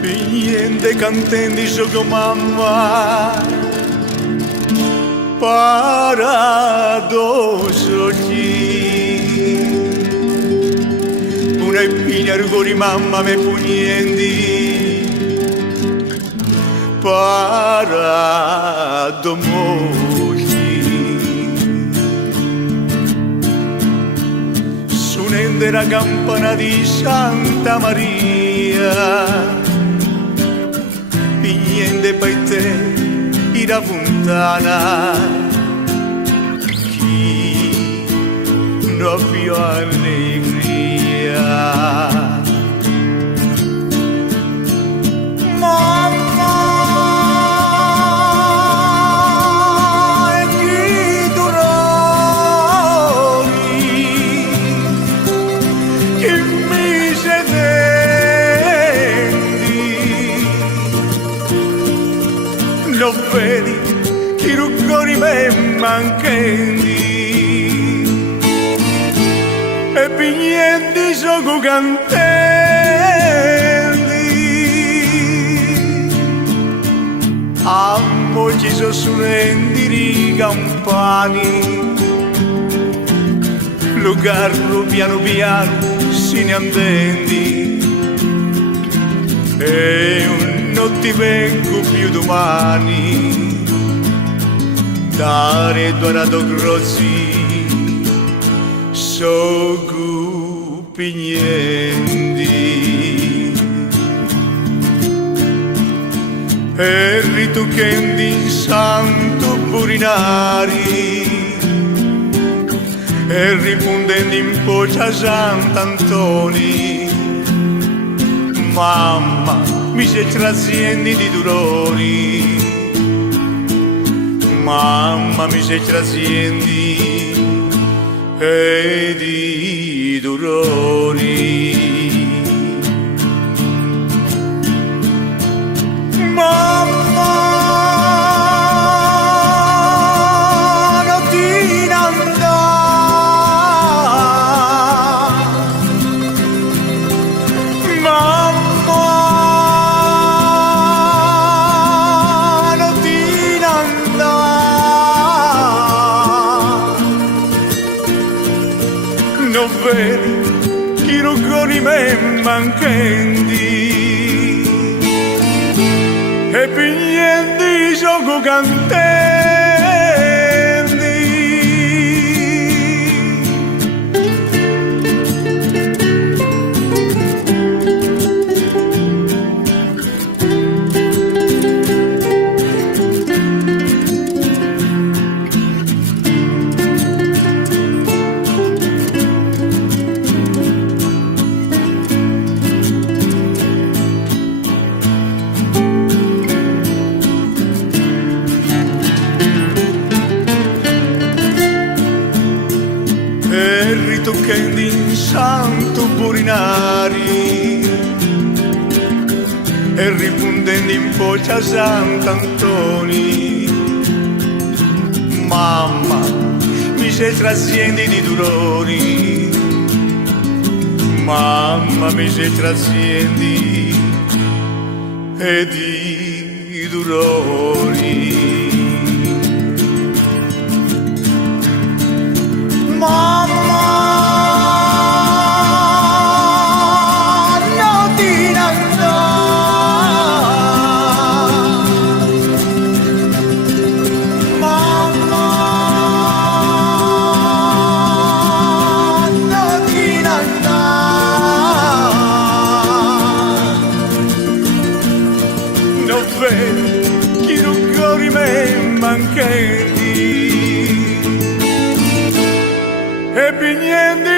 Pignende cantendi gioco mamma paradosso chi una pigna rugori mamma me pugnendi paradomochi suonende la campana di Santa Maria pignende per te la fontana chi non ha più allegria mamma e chi dolori chi mi lo vedi chi ruggori me manchendi e pignenti gioco cantendi amo ci sono suonendi i campani lo carro piano piano si ne andendi e non ti vengo più domani dare donato grossi so gupignendi e rituchendi in santo burinari e ripundendi in poccia Sant'Antoni mamma mi sei trasiendi di dolori mamma mi sei trasiendi e di dolori mamma non ti andare mamma non vedi chi ruggori me manchendi e pignenti gioco cantendi rituchendi in santo burinari e ripundendi in poccia Sant'Antoni mamma mi sei trasiendi di dolori mamma mi sei trasiendi e di dolori mamma non ti andare mamma non ti andare non vedi chi ruggori me manchendi e pignende